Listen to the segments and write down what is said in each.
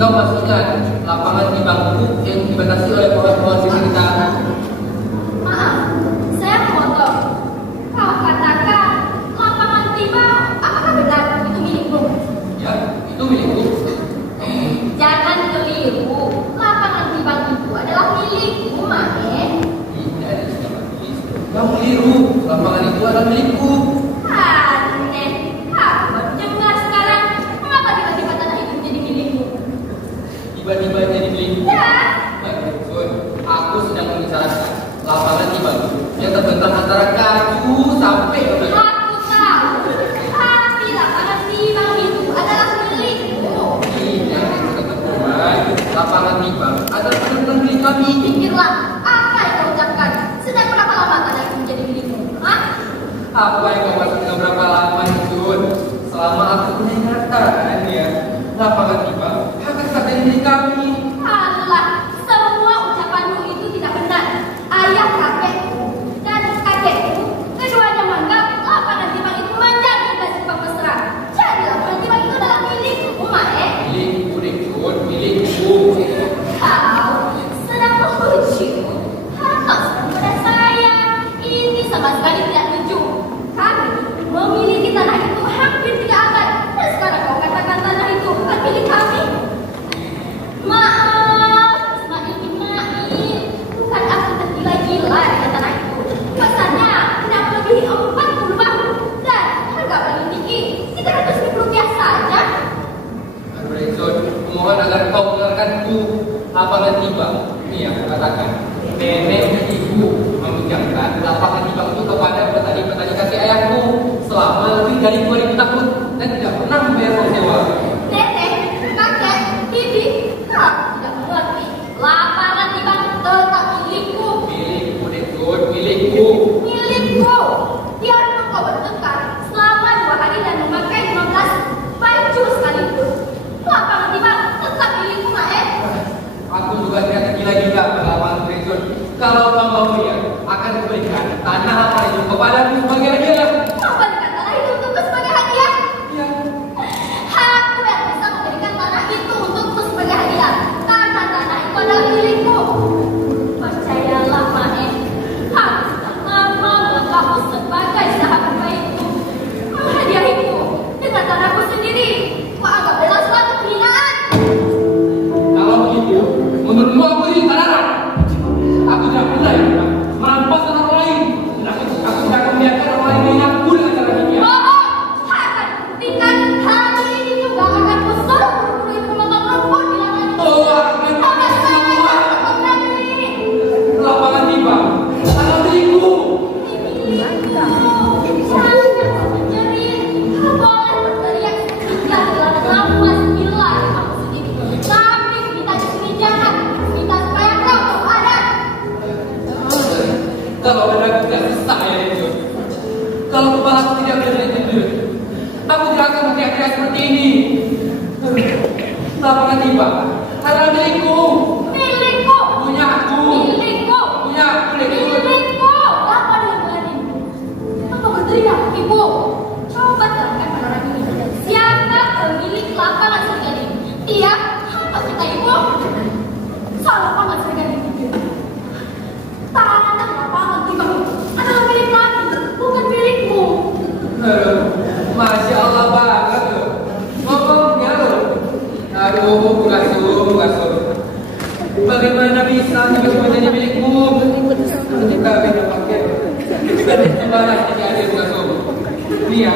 kau masih ingat lapangan di bangku yang dibatasi oleh pohon-pohon di sekitar? Maaf, saya memotong. Kau katakan lapangan tiba, apakah benar itu milikmu? Ya, itu milikku. Jangan keliru. Lapangan tiba itu adalah milikmu, Mae. Tidak ada siapa milik. Kau keliru. Lapangan itu adalah milikku. Aneh, aku baru dengar sekarang. Mengapa tiba-tiba tanah itu menjadi milikmu? Tiba-tiba jadi milikku. Ya, Betul. Aku sedang membicarakan lapangan di bangku yang terbentang antara kayu sampai ke batu. aku tahu. Tapi lapangan tiba itu adalah milikmu. Tidak, teman-teman. Lapangan di bangku adalah benar-benar milik kami. Pikirlah, apa yang kau ucapkan? Sedang berapa lama tanah itu menjadi milikmu? Hah? Apa yang kau maksud dengan berapa lama itu? Selama aku mendengarkan ya, lapangan di bangku akan tetap jadi milik kami. Allah, semua ucapanmu itu tidak benar. Ayah kakekku dan kakekku keduanya menganggap lapangan timbang itu menjadi gaji mesra. Jadi lapangan timbang itu adalah milikku, Mae. Milikku, Dekun, milikku. Kau sedang memujimu. Kau sedang pada saya. Ini sama sekali tidak lucu. Kami memiliki tanah itu hampir 3 abad. Dan sekarang kau katakan tanah itu bukan milik kami. Maaf, Ismail bin Mail. Bukan aku tergila-gila dengan tanah itu. Pesannya tidak melebihi 40 bahu. Dan harga paling tinggi 300 ribu rupiah saja. Aduh, Dekun, mohon agar kau mendengarkanku. Lapangan tiba, ini yang aku katakan. Nenek dan ibu meminjamkan lapangan tiba itu kepada petani-petani kakek ayahku selama lebih dari 2000 tahun dan tidak pernah membayar uang sewa. Nenek, kakek, bibi, kau tidak mengerti. Lapangan timbang tetap milikku. Milikku, Dekun, milikku. Milikku. Biarpun kau bertengkar selama 2 hari dan memakai 15 baju sekaligus. Lapangan timbang tetap milikku, Mae. Aku juga tidak tergila-gila berlapangan Dekun. Kalau kau mau ya, akan kuberikan tanah apa itu kepadamu sebagai hadiah. Kau berikan tanah itu untukku sebagai hadiah. Ya. Aku yang bisa memberikan tanah itu untukku sebagai hadiah. Karena tanah itu adalah milikku. Percayalah, Mae. Aku sudah lama menganggapmu sebagai sahabat baikku. Menghadiahiku dengan tanahku sendiri. Kau anggap adalah suatu penghinaan. Kalau begitu, menurutmu aku ini tanaman? Aku tidak pernah ya, merampas tanah orang lain. Dan aku tidak akan membiarkan orang lain menyapu dengan cara demikian. Bohong! Akan buktikan hari ini juga akan kusuruh guru itu memotong rumput di lapangan itu. Oh, aku memang Tangan saya semua. akan memotong ini. Lapangan tiba, tanah milikku. Jangan menjerit. Kau boleh berteriak seketika di ladang nafas bila kamu sendiri. Tapi kita di sini jahat. Kita supaya kau ada. Kalau benar tidak sesak ya itu. Kalau kepalaku tidak berdenyut-denyut, aku tidak akan berteriak-teriak seperti ini. Lapangan tiba, tanah milikku. Milikku. Punya aku. Milikku. Punya aku, Dekun. Milikku. Apa dengan berani? Apa berteriak, Ibu? Coba terangkan pada orang ini. Siapa pemilik lapangan serigala ini? Dia apa kata Ibu? Soal lapangan serigala ini. Tanah lapangan tiba itu adalah milik kami, bukan milikmu. Aduh, Masya Allah banget loh. Ngomongnya loh. Aduh, Bukasur. Bagaimana bisa tiba-tiba jadi milikmu? Kita bisa pakai. Gimana jadi adil, Bukasur? Nih ya,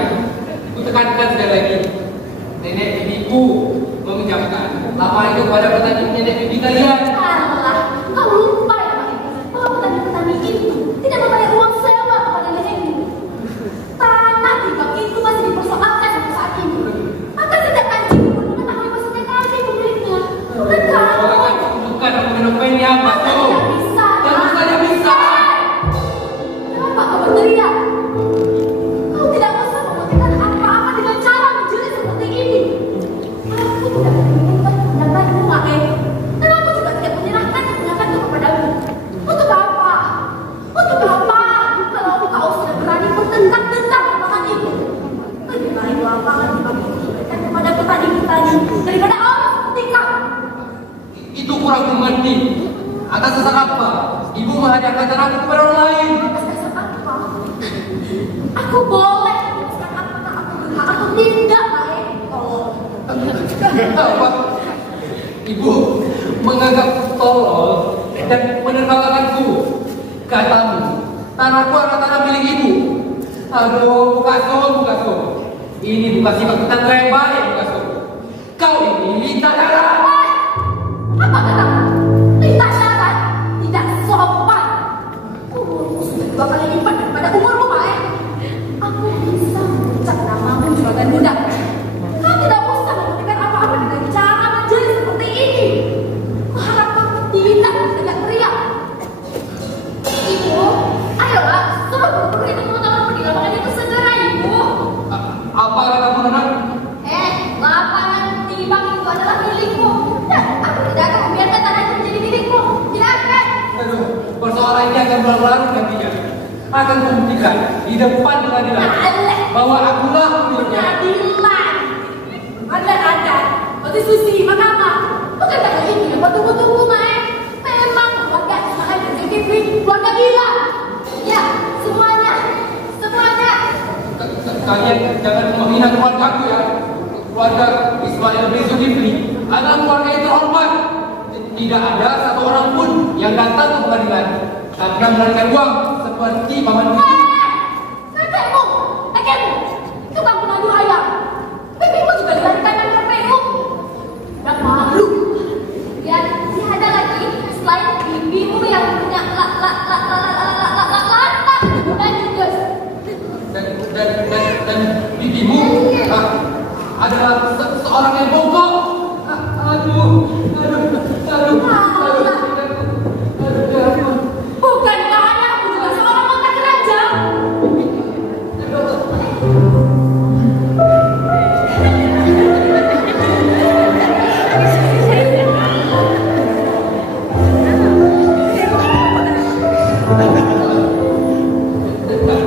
aku tekankan sekali lagi. Nenek bibiku meminjamkan lapangan itu kepada petani nenek bibi kalian. Allah, kau lupa ya, Pak, bahwa petani-petani itu tidak membayar uang sewa kepada nenekmu. Tanah tiba itu masih dipersoalkan sampai saat ini. Maka sejak anjing pun mengetahui maksudnya kami pemiliknya. Bukan kamu. Bukan aku menopengnya, Bukasur. Tidak bisa. Tentu saja bisa. Kenapa kau berteriak? Kau tidak usah membuktikan apa-apa dengan cara menjerit seperti ini. Aku tidak menginginkan pendapatmu, Pak. aku mengerti. Atas dasar apa ibu menghadiahkan aku kepada orang lain? Atas dasar apa? Aku boleh memutuskan apakah aku berhak atau tidak, Mae. Apa? Ibu menganggap tolol dan menertawakanku. Katamu, tanahku adalah tanah milik ibu. Aduh, Bukaso. Ini bukan sifat tetangga yang baik, Bukaso. Kau ini lintah darat. Apa katamu? Lintah darat? Tidak sopan. Umurku sudah 2 kali lipat daripada umurmu, Mae. Aku bisa mengucap namamu juragan muda. Kau tidak usah memberikan apa-apa dengan cara menjadi seperti ini. Kuharap kau tidak teriak-teriak. Ibu, ayolah, suruh guru itu mengutamakan di lapangan itu segera, Ibu. Apa katamu, Nona? Lapangan timbang itu adalah milikmu. Dan aku tidak akan membiarkan tanah itu menjadi milikmu. Tidak akan. Aduh, persoalan ini akan berlarut nantinya. Akan membuktikan di depan pengadilan bahwa akulah pemiliknya. Pengadilan. Ada. Konstitusi, mahkamah. Bukan kata ini yang tunggu-tunggu, Mae. Memang keluarga Ismail dan Zulkifli keluarga gila. Ya, semuanya. Kalian jangan menghina keluargaku ya. Keluarga Ismail bin Zulkifli adalah keluarga yang terhormat. Tidak ada satu orang pun yang datang ke pengadilan karena melarikan uang seperti paman itu. Kakekmu, tukang pengadu ayam. Bibimu juga dilarikan ke PU. Dan malu. Dan tiada lagi selain bibimu yang punya dan bibimu adalah seorang yang bongkok. Bukankah anakku juga seorang mata keranjang?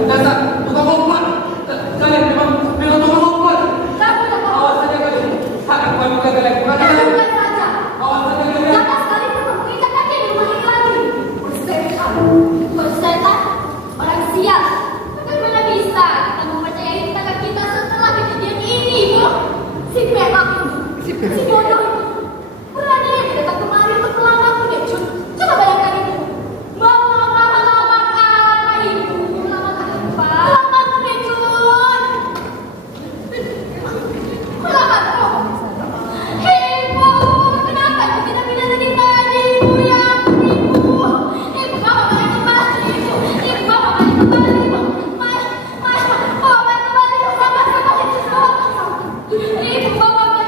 Dasar tukang komplot. Kalian memang tukang komplot. Kamu tak mau. Awas saja kalian. Akan kami kalian. Bukan saja. Awas saja kalian. Jangan sekali pun menginjak kaki di rumah ini lagi. Persetan, orang sial. Bagaimana bisa kita mempercayai tetangga kita setelah kejadian ini, Bu? Si petak itu, si bodoh itu, berani dia datang kemari untuk melamar dia, Jun. Coba bayangkan itu. Melamar apa, Ibu? Melamar apa? Melamar dia, Jun. Melamar kok? Ibu, kenapa Ibu tidak bilang tadi pagi, Ibu ya? Ibu, bawa balik kembali, Ibu. Ibu, bawa balik kembali, Ibu. Bawa balik kembali, Ibu. Sabar, itu semua. Ibu, bawa balik.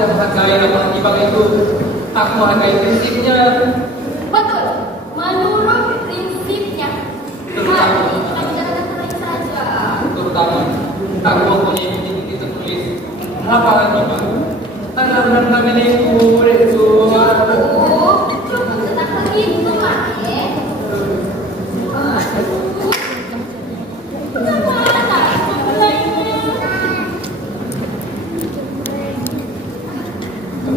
tidak menghargai lapangan Ibang itu. Aku menghargai prinsipnya. Betul. Menurut prinsipnya. Terutama. Kita bicarakan lain saja. Terutama, aku mempunyai bukti tertulis lapangan Ibang karena benar-benar milikku, Reksu. Cukup tenang begitu, Mae.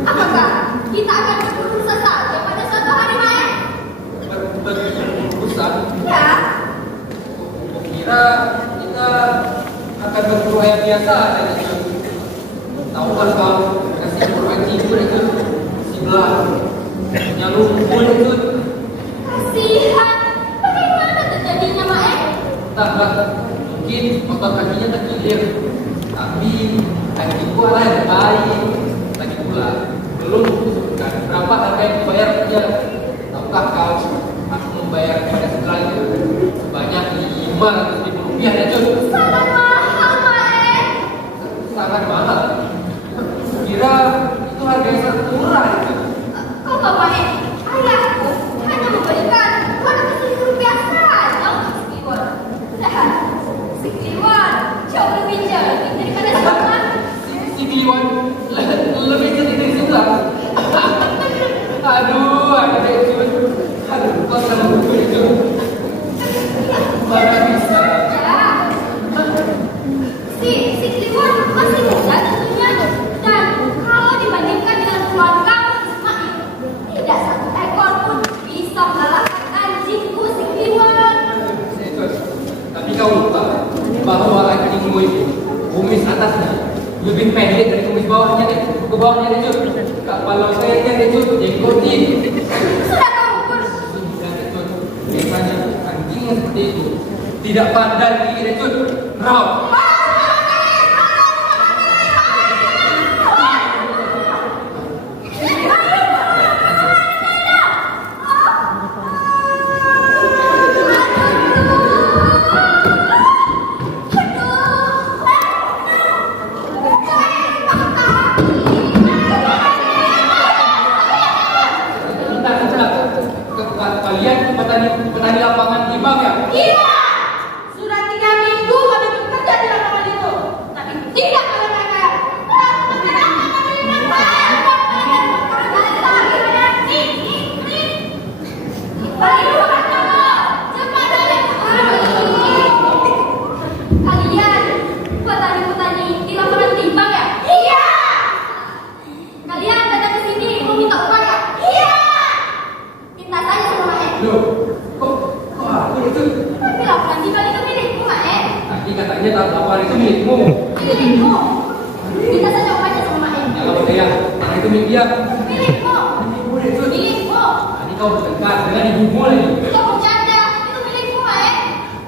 Apakah kita akan berurusan saja pada suatu hari, Mae? Berurusan? Ya. Kira kita akan berdoa biasa saja. Tahu kan kau kasih Quran tidur itu sebelah lumpur itu. Kasihan. Bagaimana terjadinya, Mae? Tak, mungkin otot kakinya terkilir. Tapi kaki gua lah yang baik. Lagi pula belum kusurkan berapa harga yang dibayar kerja. Tahukah kau aku membayar pada setelah itu sebanyak 500.000 rupiah ya Jun. Sangat mahal, Mae. Sangat mahal. Kira itu harga yang sangat murah itu. Kau tahu, Mae? Ayahku hanya memberikan 200.000 rupiah saja untuk si Kliwon. Nah, si Kliwon jauh lebih jelek daripada Sukma. Si Kliwon lebih cantik dari Sukma. Aduh, kau salah buku itu. Mana bisa? Ya, si Kliwon masih muda tentunya. Dan kalau dibandingkan dengan keluarga Ismail, tidak satu ekor pun bisa mengalahkan anjingku si Kliwon. Tapi kau lupa bahwa anjingmu itu kumis atasnya lebih pendek dari kumis bawahnya deh. Ke bawahnya deh Jun. Kalau saya deh Jun, jenggotin. Sudah kau ukur. Sudah deh Jun. Biasanya anjing yang seperti itu tidak pandai gigi deh Jun. Raw. Kalian petani lapangan Ibang ya? Iya, sudah 3 minggu kami bekerja di lapangan itu, tapi tidak kaya-kaya. Kenapa kami menang? Kalian petani-petani di lapangan timbang ya? Iya. Kalian datang ke sini mau minta upah ya? Iya. Minta saja sama Mae. Loh, kok aku itu? Tapi lapangan timbang itu milikku, Mae. Tadi katanya lapangan itu milikmu. Milikmu. Minta saja upahnya sama Mae. Ya kalau saya, karena itu milik dia. Milikmu. Milikmu deh Jun. Milikmu. Tadi kau bertengkar dengan ibumu lagi. Kau bercanda. Itu milikmu, Mae.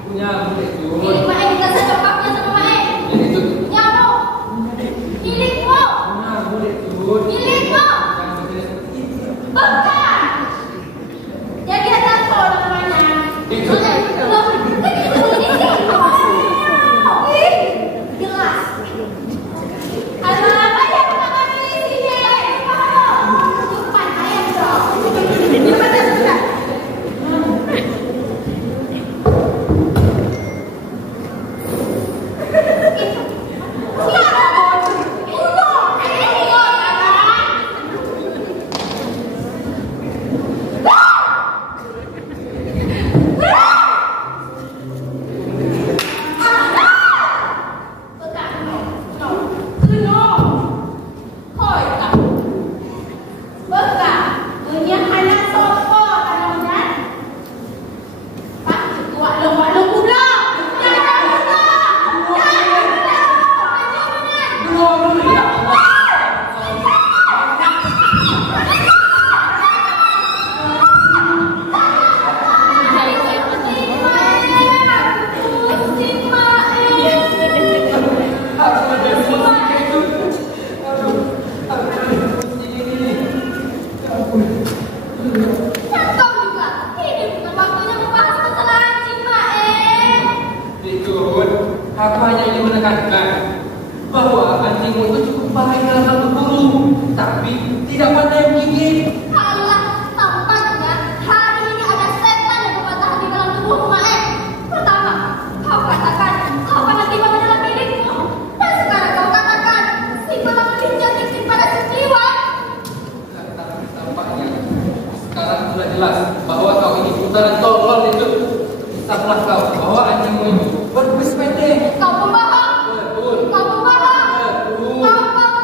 Punya milik Jun. Milik Mae. Minta saja upahnya sama Mae. Jadi Jun. Nyamu. Milikmu. Punya milik Jun. Milikmu. Bukan. Jadi ada kalau namanya. Belum. Jelas. Halo, apa yang pertama kali di sini? Depan ayam dong. Depan ayam sudah. bahwa anjingmu itu cukup baik dalam hal berburu, tapi tidak pandai menggigit. Alah, tampaknya hari ini ada setan yang berpatah di dalam tubuhmu, Mae. Pertama, kau katakan kau anak Tiwang adalah milikmu, dan sekarang kau katakan si Belang lebih cantik daripada si Tiwang. Tapi tampaknya sekarang sudah jelas bahwa kau ini putaran tolol itu. Sabarlah kau bahwa anjingmu itu berbis pendek. Kau pembohong. Betul. Kau pembohong. Betul. Kau pembohong.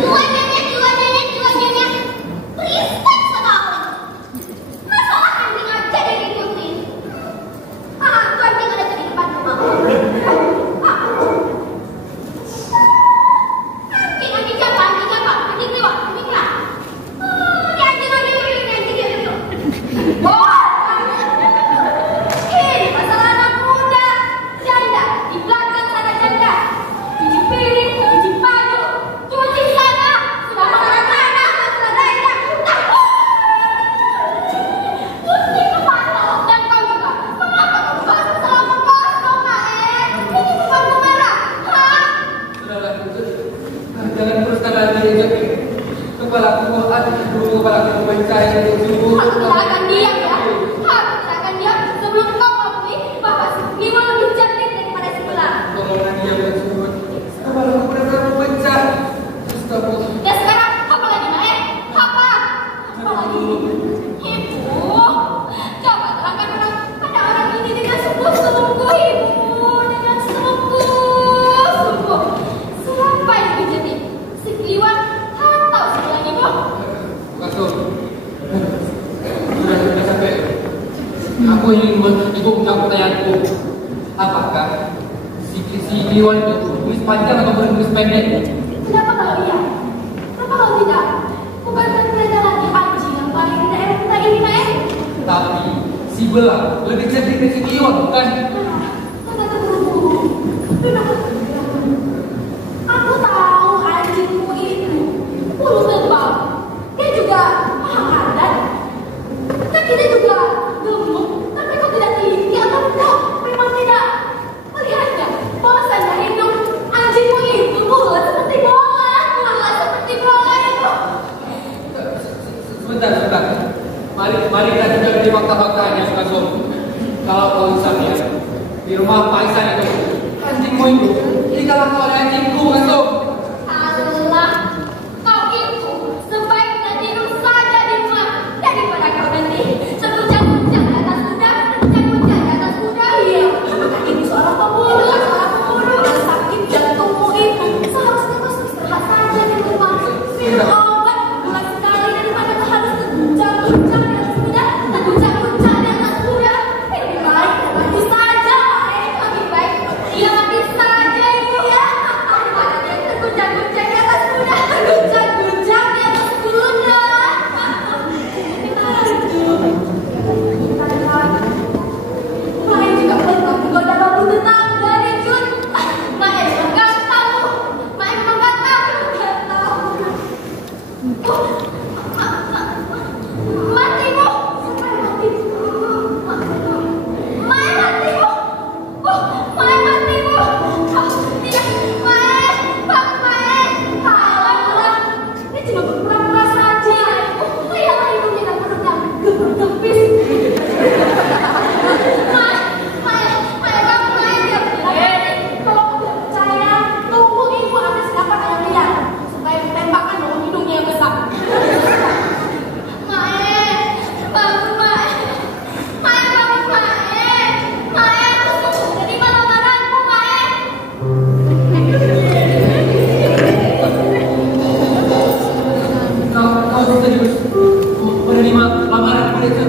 Dua nenek. Berisik sekali. Masalah anjing aja diikuti. Tuh anjing ada di depan rumahku. Anjing siapa? Anjing Tiwang. Anjing lah. Ini masalah anak muda. Janda di belakang sana janda. Cuci piring, cuci baju, cuci sana. Sudah makan tanah, seladanya. Pusing kepala dan kau juga. Mengapa kau bahas masalah kosong, Mae? Ini bukan marah, hah? Sudahlah, jangan teruskan lagi itu. Kepalaku mencari untuk Aku tidak akan diam ya. Aku tidak akan diam sebelum kau mengakui bahwa si Tiwang lebih cantik daripada si Belang. tolonglah dia bersebut. Kepalaku benar-benar pecah. Astagfirullah. Dan sekarang apa lagi, Mae? Apa lagi? Ibu, coba terangkan pada orang ini dengan sungguh-sungguh, Ibu, dengan sungguh-sungguh. Siapa yang lebih cantik? Si Tiwang atau si Belang, Ibu? Kasur. Sudah sampai. Aku ingin ibu menjawab pertanyaanku. Apakah si Tiwang itu berbis panjang atau berbis pendek? Kenapa kalau iya? Kenapa kalau tidak? Bukankah mereka lagi anjing yang paling di daerah kita ini, Mae? Tapi si Belang lebih cantik dari si Tiwang, bukan? Kata terburu-buru. Aku tahu anjingmu itu bulu tebal. Dia juga paham adat. Kakinya juga gemuk. Tapi kau tidak tinggi atau kau memang tidak melihatnya? Bahwasanya hidup anjingmu itu bulat seperti bola itu. Sebentar. Mari kita juga di fakta-faktanya, Kasur. Kalau kau bisa lihat di rumah Pak Isan itu anjingmu itu dikalahkan oleh anjingku, Kasur. Allah, kau itu sebaiknya tidur saja di rumah daripada kau nanti terguncang-guncang di atas kuda. Iya, apakah ini seorang pembunuh yang sakit jantungmu itu seharusnya kau istirahat saja di rumah. Minum obat bulan sekali daripada kau harus terguncang-guncang di atas kuda. Lebih baik mati saja, lebih baik dia mati saja, Ibu ya. Daripada dia terguncang-guncang di atas kuda. Mae juga pernah menggoda bambu tetangga nih, Jun. Mae memang gak tahu. Mati, Bu. Siapa yang mati? Mae mati, Bu. Mae mati, Bu. Tidak, Mae. Bangun, Mae. Alah, ini cuma berpura-pura saja. Lihatlah hidungnya dan perutnya geber-gebis. Mae, kamu Mae tidak percaya. Kalau kamu tidak percaya, tunggu Ibu ambil senapan ayam liar supaya ditembakkan dalam hidungnya yang besar. Mae, bangun Mae. Mae, bangun Mae. Mae, aku sungguh jadi malam-malamku, Mae. Kau serius menerima lamaranku, Desa?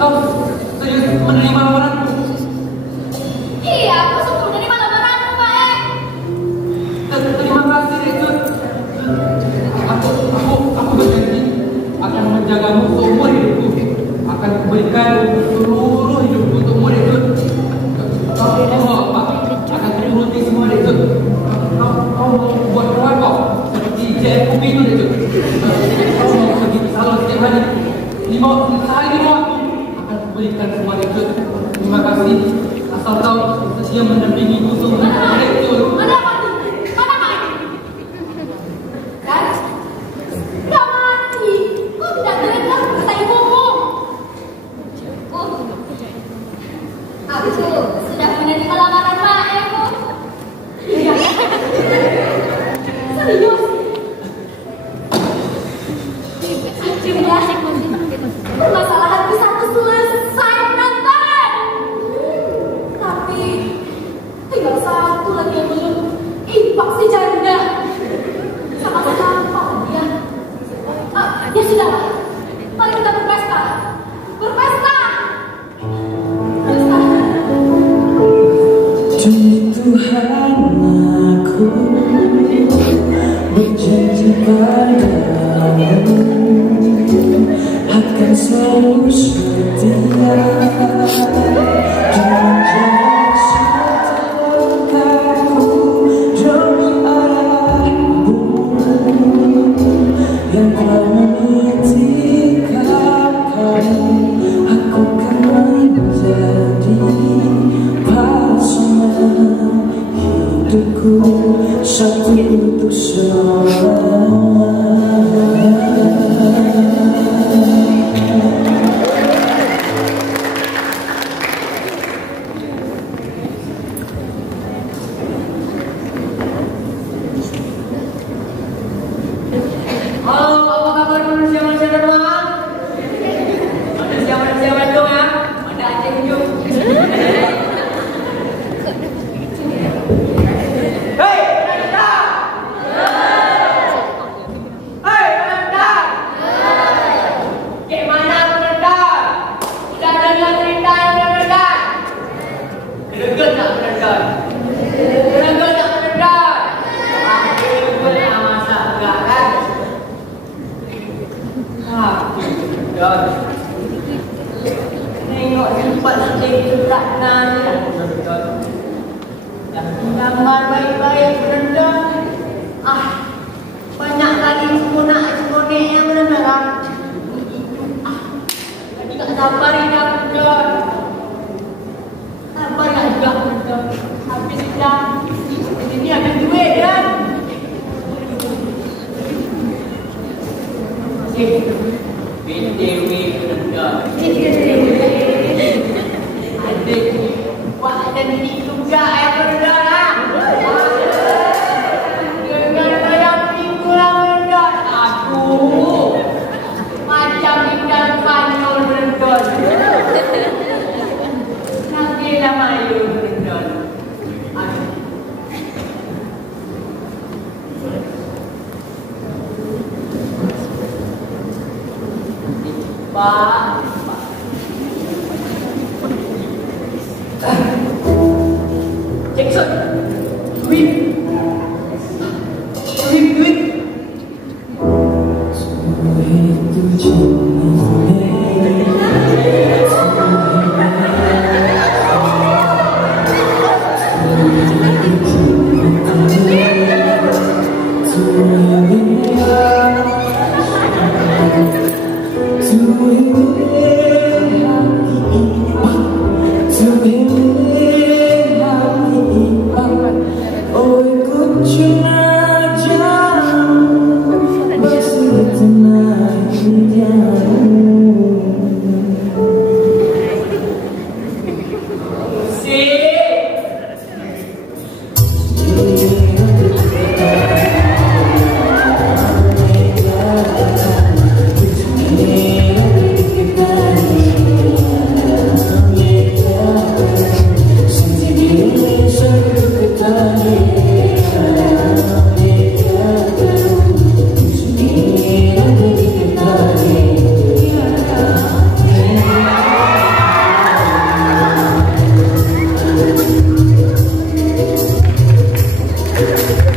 Kau serius menerima lamaranku? Iya, aku sungguh jadi malam-malamku, Mae. Terima kasih, Desa. Aku berjanji akan menjagamu seumur hidupku, akan memberikan seluruh hidupku untukmu, Desa. Kau mau apa? Akan turuti semua, Desa. Kau mau buat kawan kau seperti J.F. Kupi itu, Desa. Kau mau pergi ke salon setiap hari. Sehari 5 waktu. akan kuberikan semua itu. Terima kasih. Asal kau sedia mendampingiku untuk direktur. Mana mati? Mana mati? Kan? Gak mati. Kau tidak dengar kata ibumu. Aku sudah menerima lamaran Maemu. Iya. Serius. Akhirnya permasalahanku satu selesai, Penonton. Tapi tinggal satu lagi yang belum. Ipak si janda. Sama siapa dia? Ya sudahlah. Mari kita berpesta. Berpesta. Demi Tuhan aku berjanji padamu akan selalu setia dan menjaga cintaku demi arahmu yang telah menitipkan kamu. Aku kan menjadi pasangan hidupku satu untuk selamanya. Halo, apa kabar manusia-manusia teman? Manusia-manusia Bandung ya? Ada Aceh hijau. Hei, Nanda! Hei, Nanda! Gimana Nanda? Udah dengar cerita Nanda? Greget tak Nanda? Greget tak Nanda? Greget ya masa enggak kan? Dan nengok tempat sedih juga nanya gambar baik-baik rendah. Banyak kali sempurna yang rendah. Jadi tak sabar dah rendah. Sabar tak juga rendah. Habis dah. Ini habis duit kan. BTW rendah. Adik buat cantik juga rendah lah. Dengan bayang minggu lah rendah. Aduh, macam ikan panyol rendah. Nagilah mayu rendah. Pak Jackson, duit. Itu